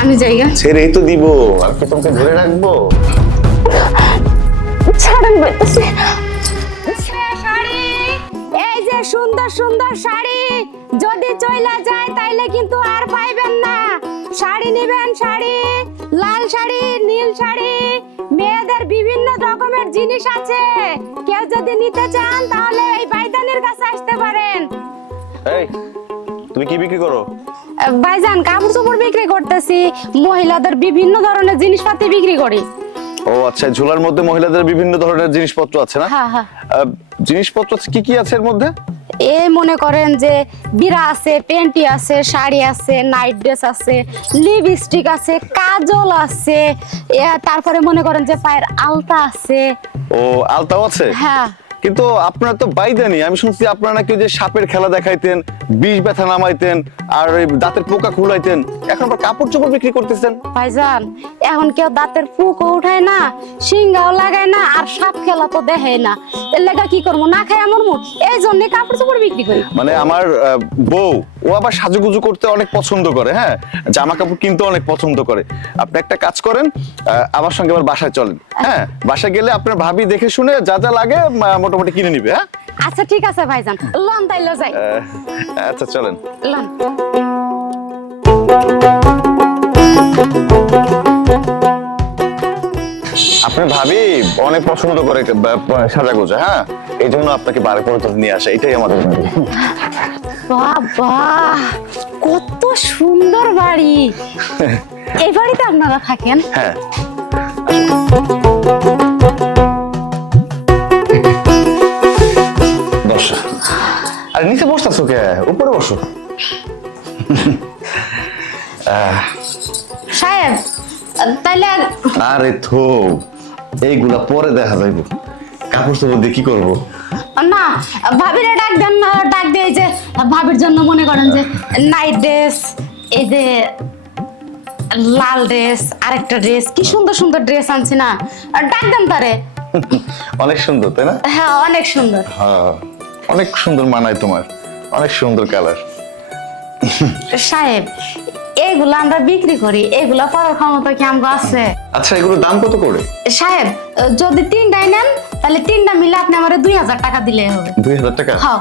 আমি জায়গা ছেড়েই তো দিব আর কি তোমাকে ধরে রাখব? ছাড়েন বলতেছি এই যে সুন্দর সুন্দর শাড়ি যদি চইলা যায় তাইলে কিন্তু আর পাইবেন না। শাড়ি নেবেন শাড়ি লাল শাড়ি নীল শাড়ি মেয়েদের বিভিন্ন রকমের জিনিস আছে। কেউ যদি নিতে চান তাহলে এই বাইদানের কাছে আসতে পারেন। এই তুমি কি বিক্রি করো? ভাইজান কাপড় চোপড় বিক্রি করতেছি। মহিলাদের বিভিন্ন ধরনের জিনিসপাতি বিক্রি করি। ও আচ্ছা ঝোলার মধ্যে মহিলাদের বিভিন্ন ধরনের জিনিসপত্র আছে না? হ্যাঁ হ্যাঁ। জিনিসপত্র কি কি আছে এর মধ্যে? এ মনে করেন যে বিরা আছে পেন্টি আছে শাড়ি আছে নাইট ড্রেস আছে লিপস্টিক আছে কাজল আছে এ, তারপরে মনে করেন যে পায়ের আলতা আছে। ও আলতাও আছে? হ্যাঁ। কিন্তু আপনারা তো বাইদানি, আমি শুনছি আপনারা নাকি যে সাপের খেলা দেখাইতেন, বিষ ব্যথা নামাইতেন, আর দাঁতের পোকা খুলাইতেন, এখন আবার কাপড় চোপড় বিক্রি করতেছেন? এখন কেউ দাঁতের ফুকও উঠায় না সিঙ্গাও লাগায় না আর সাপ খেলা তো দেখে না। এর লেগা কি করব? না খাই আমার মুখ? এই জন্য কাপড় চোপড় বিক্রি করি। মানে আমার বউ ও আবার সাজুগুজু করতে অনেক পছন্দ করে হ্যাঁ? জামা কাপড় কিনতে অনেক পছন্দ করে। আপনি একটা কাজ করেন আহ, আমার সঙ্গে আবার বাসায় চলেন হ্যাঁ? বাসায় গেলে আপনার ভাবি দেখে শুনে যা যা লাগে মোটামুটি কিনে নিবে হ্যাঁ? আচ্ছা ঠিক আছে ভাইজান। লন তাইলে যাই। আচ্ছা চলেন। লন। ভাবি অনেক পছন্দ করে সাজা গোজা হ্যাঁ? এই জন্য আপনাকে বারে পরে ধরে নিয়ে আসা এটাই আমাদের ভাবি। বাবা কত সুন্দর বাড়ি। এই বাড়িতে আপনারা থাকেন? হ্যাঁ। আরে নিচে বসতেছো কে? উপরে বসো। সাহেব তাইলে আরে থো। এইগুলা পরে দেখা যাইব। কাপড় চোপড় দিয়ে কি করব? না ভাবিরে ডাক দেন না ডাক দিয়ে যে ভাবির জন্য মনে করেন যে নাইট ড্রেস এই যে লাল ড্রেস আরেকটা ড্রেস কি সুন্দর সুন্দর ড্রেস আনছি না। ডাক দেন তারে। অনেক সুন্দর তাই না? হ্যাঁ অনেক সুন্দর। হ্যাঁ অনেক সুন্দর মানায় তোমার অনেক সুন্দর কালার সাহেব এইগুলো আমরা বিক্রি করি এগুলা পড়ার ক্ষমতা কি আমগো আছে? আচ্ছা এগুলোর দাম কত করে? সাহেব যদি তিনটাই নেন তাহলে তিনটা মিলে আপনি আমার দুই হাজার টাকা দিলে হবে। দুই হাজার টাকা? হ্যাঁ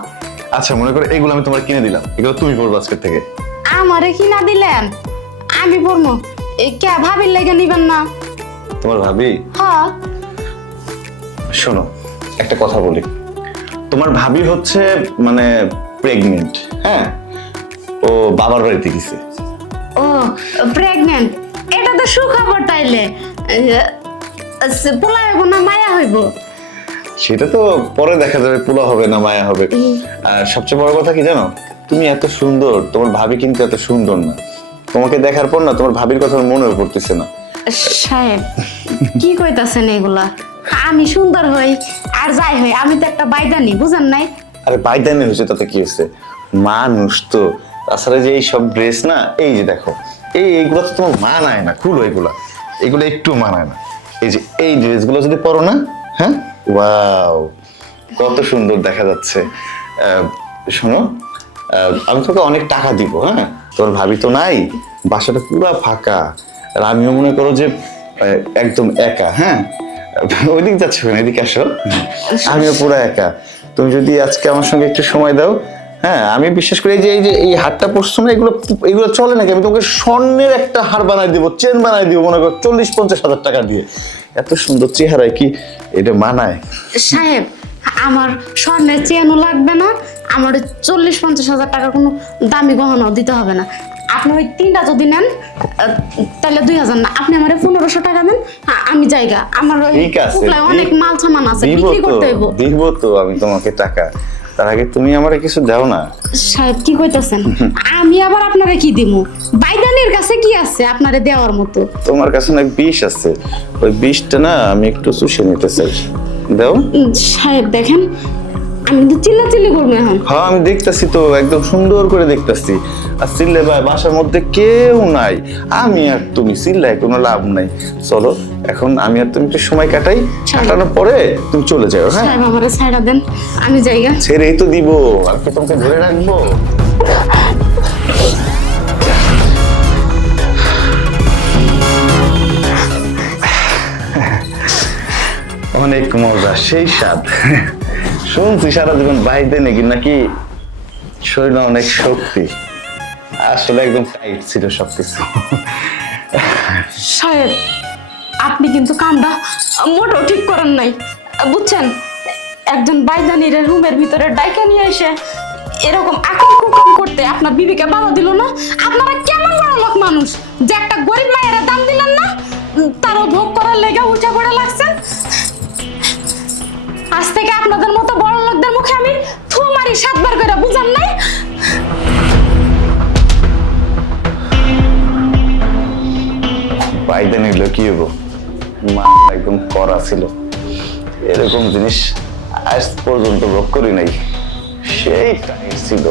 আচ্ছা মনে করো এগুলো আমি তোমার কিনে দিলাম এগুলো তুমি পড়ব থেকে। আমারে কি না দিলেন? আমি পড়ব কে ভাবির লেগে নিবেন না? তোমার ভাবি? হ্যাঁ শোনো একটা কথা বলি। তোমার ভাবি হচ্ছে মানে প্রেগনেন্ট হ্যাঁ? ও বাবার বাড়িতে গেছে। প্রেগনেন্ট এটা তো সুখবর তাইলে। পোলা হইব না মায়া হইব? সেটা তো পরে দেখা যাবে পোলা হবে না মায়া হবে। আর সবচেয়ে বড় কথা কি জানো? তুমি এত সুন্দর তোমার ভাবি কিন্তু এত সুন্দর না। তোমাকে দেখার পর না তোমার ভাবির কথা মনেও পড়তেছে না। সাহেব কি কইতাছেন এগুলা? আমি সুন্দর হই আর যাই হই আমি তো একটা বাইদানি বুঝেন নাই? আরে বাইদানি হয়েছে তাতে কি হয়েছে? মানুষ তো তাছাড়া যে এই সব ড্রেস না এই যে দেখো এই এইগুলো তো তোমার মানায় না খুলো এগুলা। এগুলো একটু মানায় না। এই যে এই ড্রেসগুলো যদি পরো না হ্যাঁ? ওয়াও কত সুন্দর দেখা যাচ্ছে। শোনো আমি তোকে অনেক টাকা দিব হ্যাঁ? তোর ভাবি তো নাই বাসাটা পুরো ফাঁকা। আর আমিও মনে করো যে একদম একা হ্যাঁ? ওইদিক যাচ্ছে এদিকে আসো। আমিও পুরো একা। তুমি যদি আজকে আমার সঙ্গে একটু সময় দাও হ্যাঁ আমি বিশ্বাস করি যে এই যে এই হারটা পরছো না এগুলো এগুলো চলে নাকি? আমি তোমাকে স্বর্ণের একটা হার বানাই দিব চেন বানাই দিব মনে করো চল্লিশ পঞ্চাশ হাজার টাকা দিয়ে। এত সুন্দর চেহারায় কি এটা মানায়? সাহেব আমার স্বর্ণের চেনও লাগবে না আমার চল্লিশ পঞ্চাশ হাজার টাকার কোনো দামি গহনাও দিতে হবে না। আপনি ওই তিনটা যদি নেন তাহলে দুই হাজার না। আপনি আমার পনেরোশো টাকা দেন আ- আমি জায়গা। আমার অনেক মাল সামান আছে বিক্রি করতে হইব। দিব তো আমি তোমাকে টাকা। তার আগে তুমি আমার কিছু দাও না। সাহেব কি কইতাছেন? আমি আবার আপনারে কি দিমু? বাইদানের কাছে কি আছে আপনারে দেওয়ার মতো? তোমার কাছে না বিষ আছে? ওই বিষটা না আমি একটু চুষে নিতে চাই। দাও। সাহেব দেখেন আমি তো চিল্লাচিল্লি করব এখন। হ্যাঁ আমি দেখতাছি তো একদম সুন্দর করে দেখতাছি। আর চিল্লে ভাই বাসার মধ্যে কেউ নাই। আমি আর তুমি চিল্লাই কোনো লাভ নাই। চলো এখন আমি আর তুমি একটু সময় কাটাই। কাটানোর পরে তুমি চলে যাও হ্যাঁ? সাহেব আমারে দেন। আমি জায়গা হ্যাঁ? ছেড়েই তো দিব। আর কি তোমাকে ধরে রাখব? অনেক মজা সেই স্বাদ। শুনছি সারা জীবন বাইরে নাকি? নাকি শরীরে অনেক শক্তি? আসলে একদম টাইট ছিল সবকিছু। সাহেব, আপনি কিন্তু কামটা মোটেও ঠিক করেন নাই। বুঝছেন? একজন বাইজানির রুমের ভিতরে ডাইকা নিয়ে এসে এরকম আকম কুকম করতে আপনার বিবিকে বাধা দিল না? আপনারা কেমন বড় লোক মানুষ? যে একটা গরিব মায়ের দাম দিলেন না? তারও ভোগ করার লেগে উঠে পড়ে লাগছেন? আজ থেকে আপনাদের মতো বড় লোকদের মুখে আমি থু মারি সাতবার করে বুঝান নাই। বাইরে নিল কি হব মা একদম করা ছিল। এরকম জিনিস আজ পর্যন্ত ভোগ করি নাই। সেই টাইট ছিল।